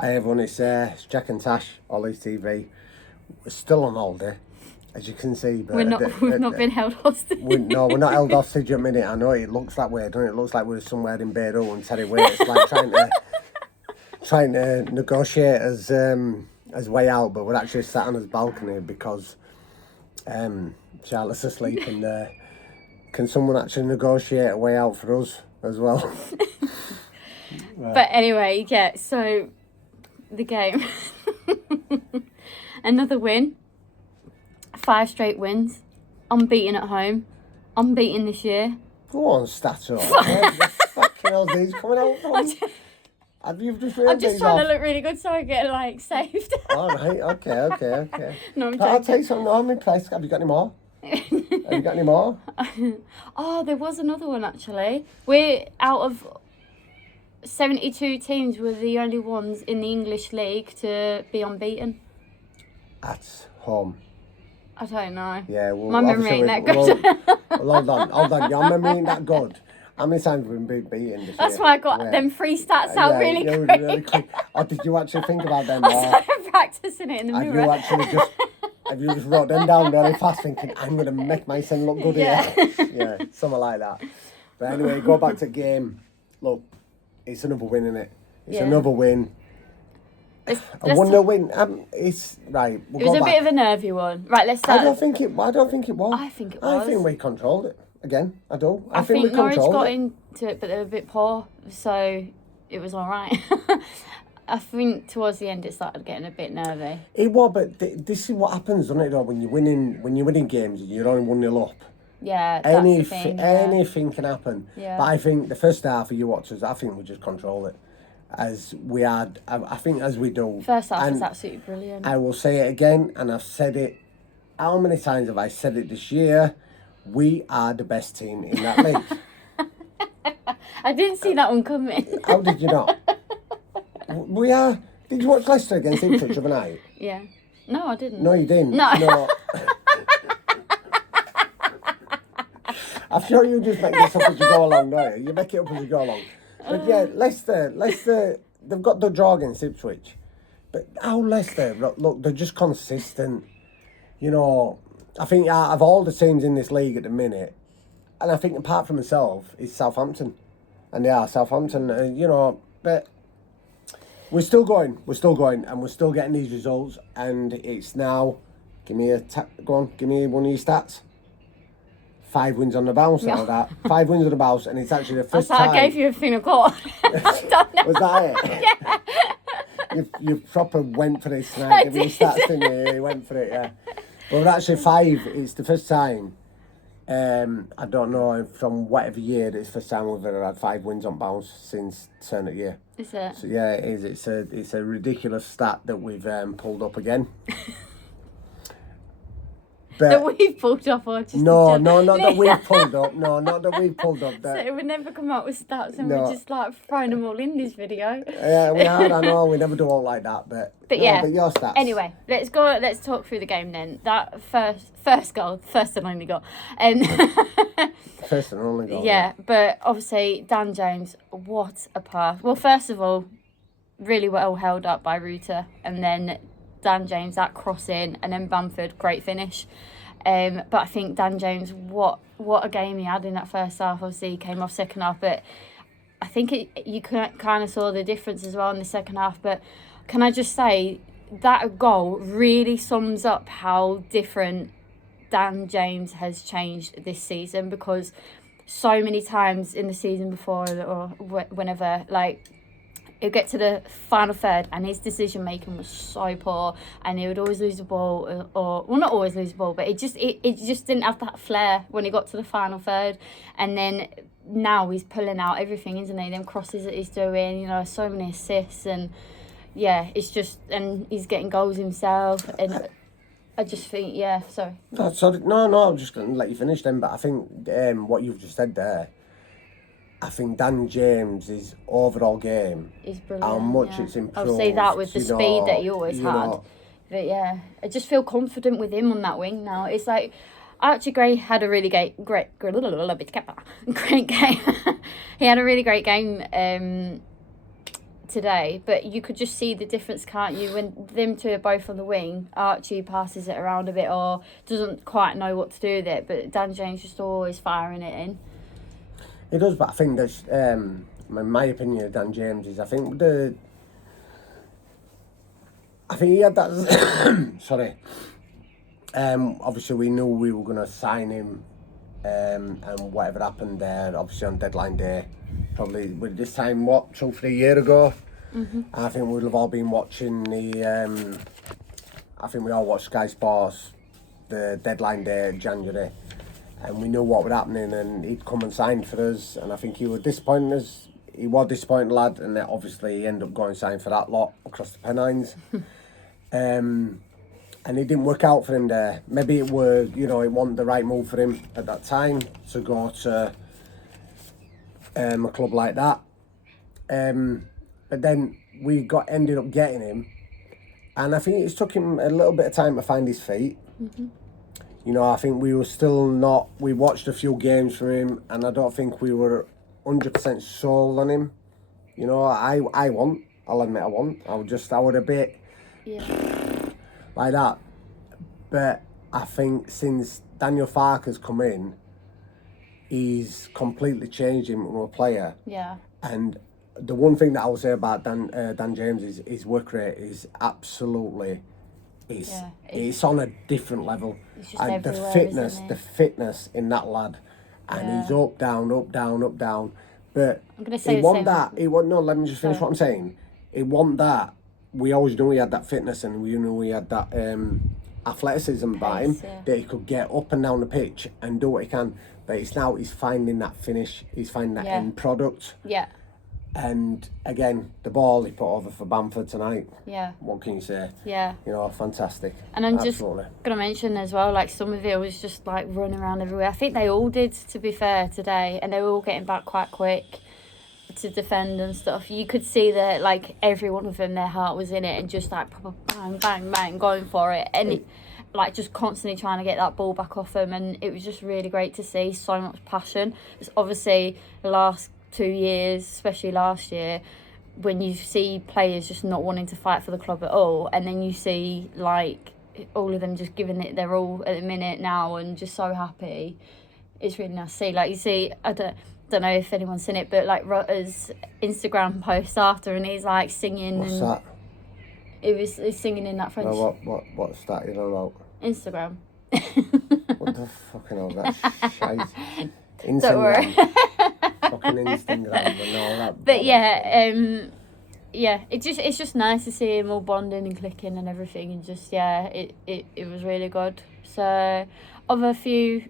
Hi everyone, it's Jack and Tash, Ollie's TV. We're still on holiday, as you can see. But we've not been held hostage. We're not held hostage at the minute. I know it looks that way, doesn't it? It looks like we're somewhere in Beirut and Terry Waite's like trying to negotiate as way out, but we're actually sat on his balcony because Charlotte's asleep and can someone actually negotiate a way out for us as well? But anyway, yeah, so the game. Another win. 5 straight wins. Unbeaten at home. Unbeaten this year. Go on, Stato. Where the fucking hell's these coming out from? I'm just trying to look really good so I get saved. All right, okay. No, I'm joking. I'll tell you something. No, I'm impressed. Have you got any more? Have you got any more? Oh, there was another one actually. We're out of 72 teams, we're the only ones in the English league to be unbeaten. At home. I don't know. Yeah, well, my memory ain't that good. Well, hold on. Your memory ain't that good. How many times have we been beaten this That's year? why I got them 3 stats out really quick. Or did you actually think about them? I started practicing it in the mirror. Have you just wrote them down really fast thinking, I'm going to make myself look good here? Yeah, something like that. But anyway, go back to game. Look, it's another win, isn't it? It's another win. A 1-0 win. It's right. It was a bit of a nervy one. Right, let's start. I don't think it was. I think it was. I think we controlled it again. I do. I think Norwich got into it, but they were a bit poor, so it was all right. I think towards the end it started getting a bit nervy. It was, but this is what happens, doesn't it? Though, when you're winning games, you're only 1-0 up. Yeah, that's the thing, anything can happen. Yeah. But I think the first half of you watchers, I think we just controlled it. As we had, I think as we do. First half was absolutely brilliant. I will say it again, and I've said it. How many times have I said it this year? We are the best team in that league. I didn't see that one coming. How did you not? We are. Did you watch Leicester against Ipswich overnight? Yeah. No, I didn't. No, you didn't. No. I'm sure you just make this up as you go along, don't you? You make it up as you go along. But yeah, Leicester, they've got the draw against Ipswich. But how Leicester, look, they're just consistent. You know, I think out of all the teams in this league at the minute, and I think apart from myself, is Southampton. And they are Southampton, you know, but we're still going, and we're still getting these results. And it's now, give me one of your stats. 5 wins on the bounce out of that. 5 wins on the bounce, and it's actually the first time. I gave you a finger call. Was that it? Yeah. You proper went for it tonight. Give me the stats, didn't you? You went for it, yeah. But actually 5, it's the first time, I don't know, from whatever year, it's the first time we've ever had 5 wins on bounce since turn of year. Is it? So yeah, it is. It's a ridiculous stat that we've pulled up again. But that we've pulled up, or just not that we've pulled up. No, not that we've pulled up. So it would never come out with stats, and we're just throwing them all in this video. Yeah, we are. I know we never do all like that, but yeah. But your stats. Anyway, let's go. Let's talk through the game then. That first goal, first and only goal, and first and only goal. Yeah, but obviously Dan James, what a pass! Well, first of all, really well held up by Ruta, and then Dan James, that cross in, and then Bamford, great finish. But I think Dan James, what a game he had in that first half. Obviously, he came off second half, but I think you kind of saw the difference as well in the second half. But can I just say, that goal really sums up how different Dan James has changed this season, because so many times in the season before or whenever, he'll get to the final third and his decision making was so poor, and he would always lose the ball, or not always lose the ball, but it just didn't have that flair when he got to the final third. And then now he's pulling out everything, isn't he? Them crosses that he's doing, so many assists, and yeah, it's just, and he's getting goals himself, and I just think, sorry. No, I'm just going to let you finish then, but I think what you've just said there, I think Dan James' overall game is brilliant. How much it's improved. I'll say that with the speed that he always had. But yeah, I just feel confident with him on that wing now. It's like Archie Gray had a really great game. He had a really great game today, but you could just see the difference, can't you? When them two are both on the wing, Archie passes it around a bit or doesn't quite know what to do with it, but Dan James just always firing it in. He does, but I think there's, my opinion of Dan James is, I think he had that, sorry, obviously we knew we were going to sign him, and whatever happened there, obviously on deadline day, probably with this time, 2-3 years ago, I think we'll have all been watching I think we all watched Sky Sports, the deadline day in January, and we knew what was happening, and he'd come and sign for us, and I think he was disappointed, lad, and then obviously he ended up going and signing for that lot across the Pennines. And it didn't work out for him there. Maybe it was, it wasn't the right move for him at that time to go to a club like that. But then we ended up getting him, and I think it's took him a little bit of time to find his feet. I think we were still not. We watched a few games from him, and I don't think we were 100% sold on him. I'll admit I wasn't. I was a bit like that. But I think since Daniel Farker's come in, he's completely changed him into a player. Yeah. And the one thing that I will say about Dan James is his work rate is absolutely, it's on a different level. It's just and everywhere, the fitness in that lad, and he's up, down, up, down, up, down. But I'm gonna say let me just finish what I'm saying. It wasn't that. We always knew he had that fitness, and we knew he had that athleticism about him, that he could get up and down the pitch and do what he can. But he's finding that finish, he's finding that end product. Yeah. And again, the ball he put over for Bamford tonight. Yeah. What can you say? Yeah. Fantastic. And I'm just going to mention as well, like some of it was just like running around everywhere. I think they all did, to be fair, today, and they were all getting back quite quick to defend and stuff. You could see that like every one of them, their heart was in it, and just like proper bang, bang, bang, going for it, and like just constantly trying to get that ball back off them. And it was just really great to see so much passion. It's obviously the last 2 years, especially last year, when you see players just not wanting to fight for the club at all, and then you see like all of them just giving it their all at the minute now and just so happy. It's really nice to see. Like you see, I don't know if anyone's seen it, but like Rutter's Instagram post after, and he's like singing. What's that? He's singing in that French. No, what's that you know about? Instagram. What the fucking hell that shite? Instagram. Don't worry. Fucking Instagram and all that. But it's just nice to see him all bonding and clicking and everything, and just it was really good. So, other few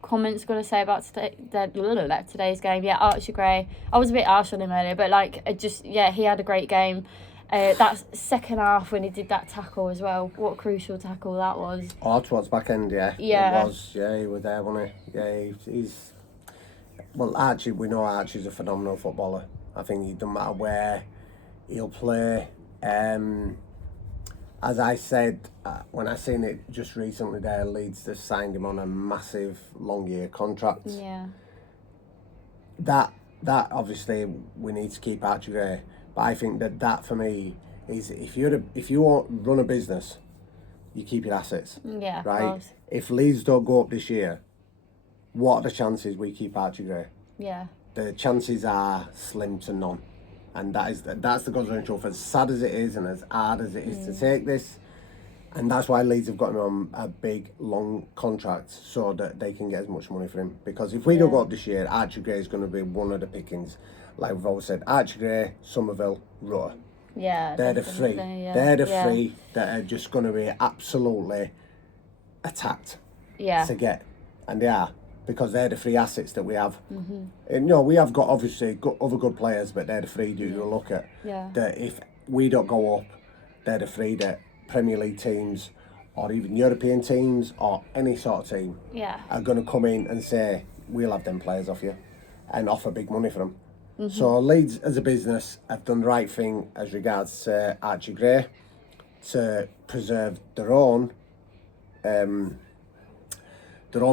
comments got to say about today's game. Yeah, Archie Gray. I was a bit harsh on him earlier, but he had a great game. That second half when he did that tackle as well, what a crucial tackle that was. Oh, towards back end, yeah. Yeah. It was, he was there, wasn't he? Yeah, he's... Well, Archie, we know Archie's a phenomenal footballer. I think it doesn't matter where he'll play. As I said, when I seen it just recently there, Leeds just signed him on a massive long-year contract. Yeah. That obviously, we need to keep Archie Gray. But I think that for me is if you run a business, you keep your assets. Yeah. Right. If Leeds don't go up this year, what are the chances we keep Archie Gray? Yeah. The chances are slim to none, and that's the God's truth. As sad as it is, and as hard as it is to take this, and that's why Leeds have got him on a big long contract so that they can get as much money for him. Because if we don't go up this year, Archie Gray is going to be one of the pickings. Like we've always said, Archie Gray, Somerville, Rutter. Yeah, they're the three. Yeah. They're the three that are just going to be absolutely attacked. Yeah. To get, and they are, because they're the three assets that we have. Mm-hmm. And we have got obviously other good players, but they're the three you look at. Yeah. That if we don't go up, they're the three that Premier League teams, or even European teams, or any sort of team, are going to come in and say, we'll have them players off you, and offer big money for them. Mm-hmm. So Leeds as a business have done the right thing as regards to Archie Gray to preserve their own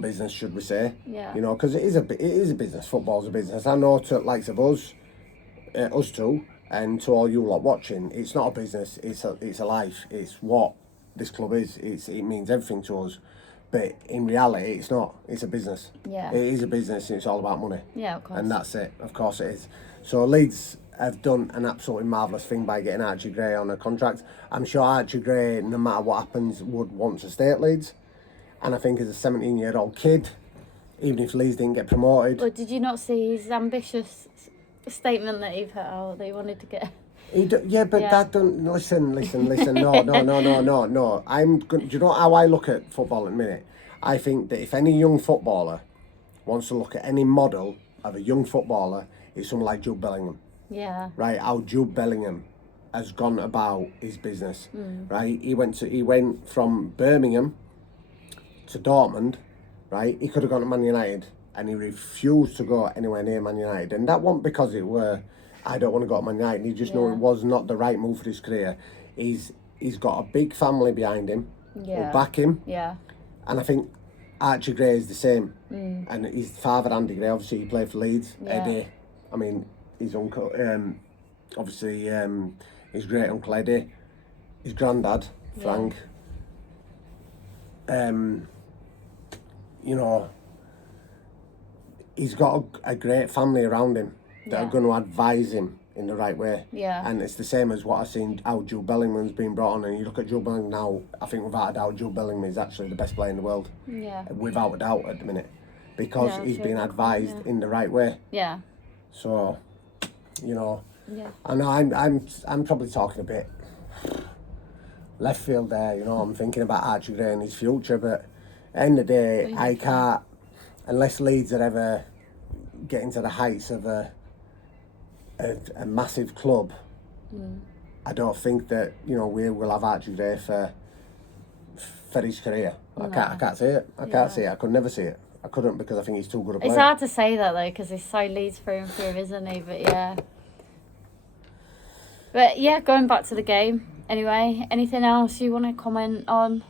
business, should we say? Yeah. Because it is a business. Football's a business. I know to likes of us, us two, and to all you lot watching, it's not a business. It's a life. It's what this club is. It means everything to us. But in reality, it's not. It's a business. Yeah. It is a business, and it's all about money. Yeah, of course. And that's it. Of course it is. So Leeds have done an absolutely marvellous thing by getting Archie Gray on a contract. I'm sure Archie Gray, no matter what happens, would want to stay at Leeds. And I think as a 17-year-old kid, even if Leeds didn't get promoted... But did you not see his ambitious statement that he put out, that he wanted to get... That don't... Listen. No. Do you know how I look at football at the minute? I think that if any young footballer wants to look at any model of a young footballer, it's someone like Jude Bellingham. Yeah. Right, how Jude Bellingham has gone about his business. Right, he went from Birmingham to Dortmund. Right, he could have gone to Man United, and he refused to go anywhere near Man United, and that wasn't because it were I don't want to go to Man United. He just knew it was not the right move for his career. He's got a big family behind him, who'll back him. Yeah. And I think Archie Gray is the same. And his father, Andy Gray, obviously he played for Leeds. Yeah. Eddie, I mean, his uncle, obviously his great uncle Eddie, his granddad, Frank. You know, he's got a great family around him that are going to advise him in the right way. Yeah. And it's the same as what I've seen how Jude Bellingham's been brought on. And you look at Jude Bellingham now, I think without a doubt, Jude Bellingham is actually the best player in the world. Yeah. Without a doubt at the minute. Because he's been advised in the right way. Yeah. So, you know, Yeah. I know I'm probably talking a bit left field there, you know, I'm thinking about Archie Gray and his future, but at the end of the day, I can't, unless Leeds are ever getting to the heights of a massive club, I don't think that, you know, we will have Archie Gray for his career. I can't see it. I can't see it. I could never see it. I couldn't, because I think he's too good a player. It's hard to say that though, because he's so Leeds through and through, isn't he? But yeah, going back to the game. Anyway, anything else you want to comment on?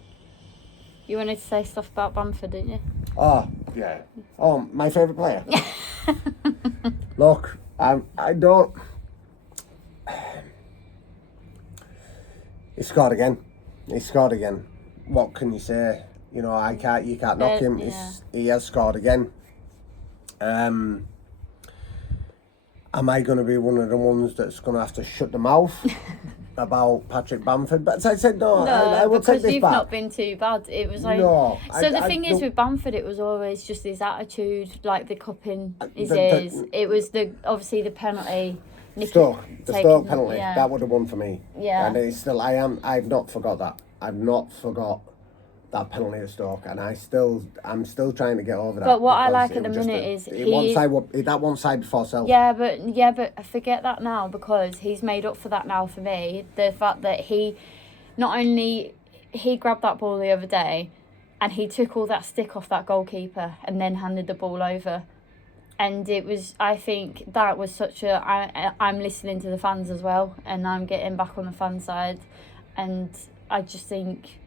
You wanted to say stuff about Bamford, didn't you? Oh, yeah. Oh, my favourite player? Look, I don't... He scored again. What can you say? You know, you can't knock him. Yeah. He has scored again. Am I going to be one of the ones that's going to have to shut the mouth about Patrick Bamford? But as I said, I will take this back. Because you've not been too bad. It was like... No. The thing is with Bamford, it was always just his attitude, like the cupping his ears. It was obviously the penalty. The Stoke penalty, yeah. that would have won for me. Yeah. And it's still, I've not forgot that. I've not forgot that penalty at Stoke, and I'm still trying to get over that. But what I like at the minute is that one side before self. Yeah, but I forget that now, because he's made up for that now for me. The fact that he grabbed that ball the other day, and he took all that stick off that goalkeeper and then handed the ball over. And I think that was such I'm listening to the fans as well, and I'm getting back on the fan side, and I just think,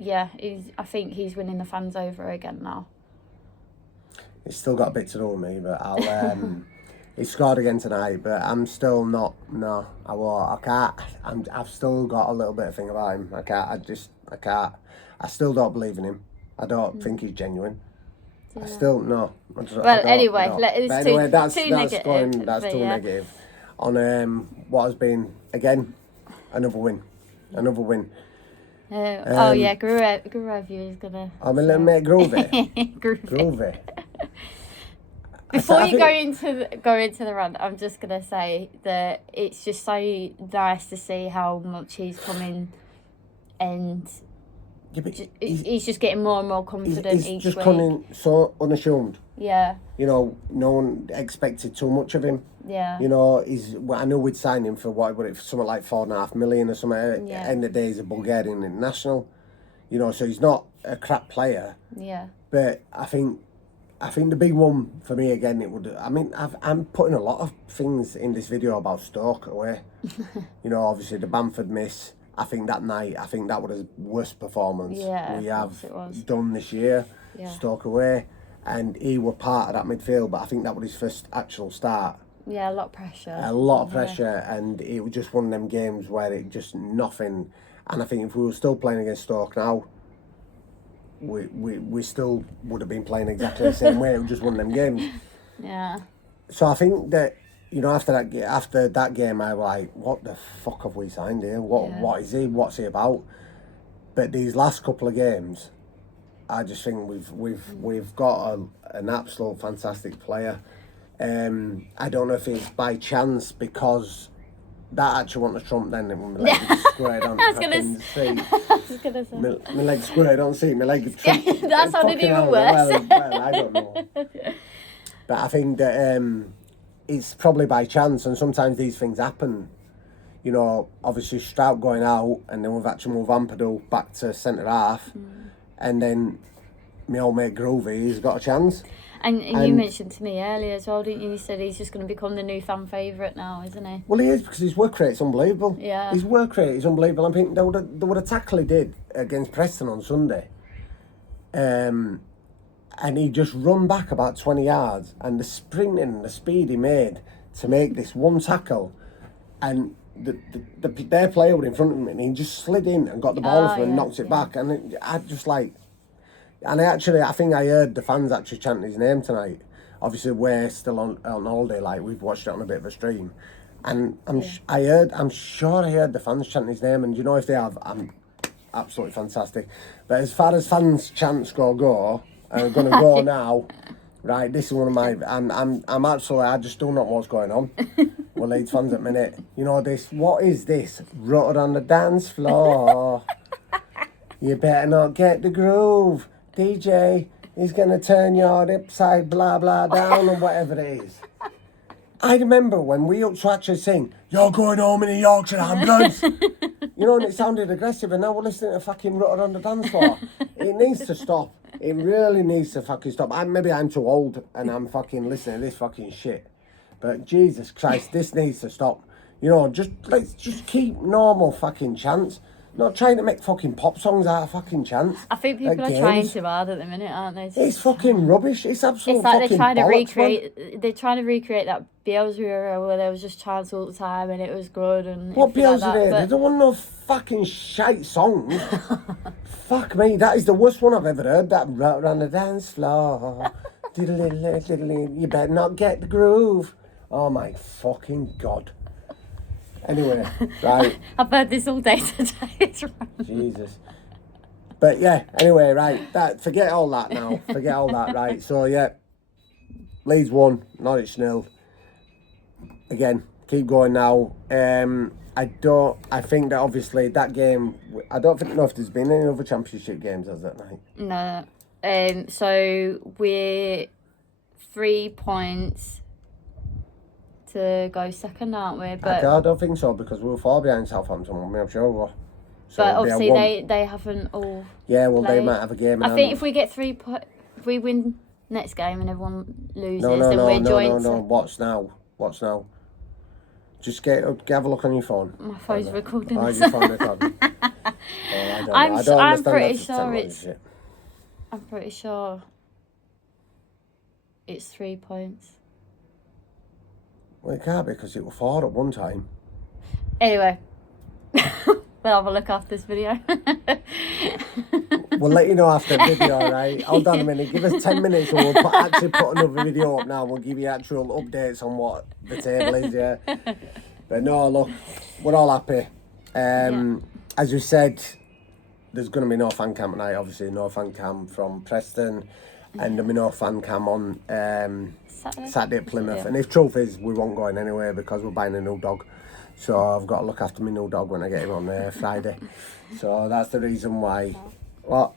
I think he's winning the fans over again now. He's still got a bit to do with me, but he scored again tonight, but I'm still not, I can't, I've still got a little bit of thing about him. I can't, I still don't believe in him. I don't think he's genuine. Yeah. I still, no. That's too negative. That's too negative. On what has been, again, another win. Gruev is gonna... I'm a little bit groovy. Groovy. Before you go into the run, I'm just gonna say that it's just so nice to see how much he's coming, and he's just getting more and more confident each week. He's just coming so unashamed. Yeah. You know, no one expected too much of him. Yeah. You know, I know we'd sign him for something like $4.5 million or something. Yeah. At the end of the day, he's a Bulgarian international. You know, so he's not a crap player. Yeah. But I think the big one for me again, I'm putting a lot of things in this video about Stoke away. You know, obviously the Bamford miss. I think that was the worst performance we have done this year. Yeah. Stoke away. And he were part of that midfield, but I think that was his first actual start. Yeah, a lot of pressure. A lot of pressure, and it was just one of them games where it just nothing. And I think if we were still playing against Stoke now, we still would have been playing exactly the same way. It was just one of them games. Yeah. So I think that, you know, after that game, I was like, what the fuck have we signed here? What is he? What's he about? But these last couple of games, I just think we've got an absolute fantastic player. I don't know if it's by chance, because that actually want to trump then when my leg squared on the seat. I was gonna say. My leg squared on the seat, my leg trumped. That sounded even worse. Well, I don't know. But I think that it's probably by chance, and sometimes these things happen. You know, obviously Strout going out, and then we've had to move Ampadu back to centre half, and then my old mate Groovy, he's got a chance. And you mentioned to me earlier as well, didn't you? You said he's just going to become the new fan favourite now, isn't he? Well, he is, because his work rate's unbelievable. Yeah. His work rate is unbelievable. I think there were a tackle he did against Preston on Sunday. And he just run back about 20 yards, and the sprinting and the speed he made to make this one tackle, and their player was in front of him, and he just slid in and got the ball from him and knocked it back. And I just like... And I think I heard the fans actually chanting his name tonight. Obviously, we're still on holiday, like we've watched it on a bit of a stream. And I'm sure I heard the fans chanting his name, and you know, if they have, I'm absolutely fantastic. But as far as fans chants go, I'm gonna go now. Right, this is one of my. I'm absolutely. I just don't know what's going on. Well, Leeds fans at minute. You know this. What is this? Rutted on the dance floor. You better not get the groove. DJ is going to turn your upside blah blah down, or whatever it is. I remember when we used to actually sing, "You're going home in a Yorkshire ambulance." You know, and it sounded aggressive, and now we're listening to fucking Rutted on the dance floor. It needs to stop. It really needs to fucking stop. Maybe I'm too old and I'm fucking listening to this fucking shit. But Jesus Christ, this needs to stop. You know, let's just keep normal fucking chants. Not trying to make fucking pop songs out of fucking chants. I think people are trying too hard at the minute, aren't they? It's fucking rubbish. It's absolute like fucking bollocks, they're trying to recreate that Bielsa era where there was just chants all the time and it was good and what Bielsa like did? They don't want no fucking shite songs. Fuck me, that is the worst one I've ever heard. That right around the dance floor. You better not get the groove. Oh my fucking God. Anyway, right. I've heard this all day today. Jesus. But yeah, anyway, right. Forget all that now. Forget all that, right. So yeah, Leeds 1, Norwich 0. Again, keep going now. I think that obviously that game, I don't know if there's been any other championship games as that night. No. So we're 3 points to go second, aren't we? But I don't think so, because we were far behind Southampton, I'm sure we were. So but obviously they haven't all. Yeah, well, played. they might have a game. I think if we get if we win next game and everyone loses, then we're joint. No. What's now? Just have a look on your phone. My phone's recording. Oh, your phone recording. I'm pretty sure I'm pretty sure it's 3 points. Well, it can't be, because it was 4 at one time. Anyway, we'll have a look after this video. We'll let you know after the video, right? Hold on a minute. Give us 10 minutes and we'll actually put another video up now. We'll give you actual updates on what the table is, yeah. But no, look, we're all happy. As you said, there's going to be no fan cam tonight. Obviously, no fan cam from Preston. And there'll be no fan cam on Saturday at Plymouth. Yeah. And if truth is, we won't go in anyway because we're buying a new dog. So I've got to look after my new dog when I get him on Friday. So that's the reason why. What?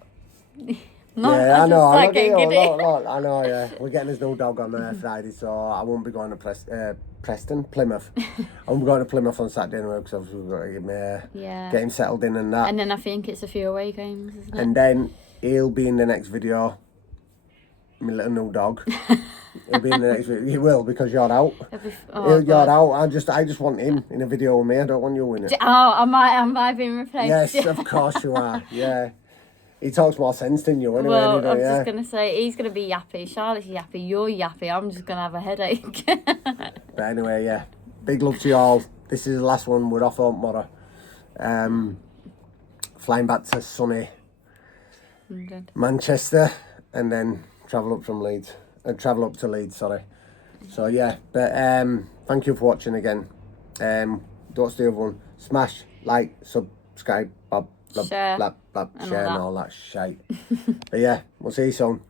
No, yeah, I know. Like look, I know, yeah. We're getting his new dog on Friday, so I won't be going to Plymouth. I won't be going to Plymouth on Saturday anyway, because obviously we've got to get him settled in and that. And then I think it's a few away games, isn't it? And then he'll be in the next video. My little new dog. He'll be in the next video. He will, because you're out. You're out. I just want him in a video with me. I don't want you in it. Oh, am I being replaced? Yes, of course you are. Yeah. He talks more sense than you anyway. Well, anyway, I was yeah. just going to say, he's going to be yappy. Charlotte's yappy. You're yappy. I'm just going to have a headache. But anyway, yeah. Big love to you all. This is the last one. We're off home tomorrow. Flying back to sunny Manchester, and then travel up from Leeds. Travel up to Leeds, sorry. So yeah, but thank you for watching again. What's the other one? Smash, like, subscribe, blah, blah, Share. blah, blah, And share all and all that shite. But yeah, we'll see you soon.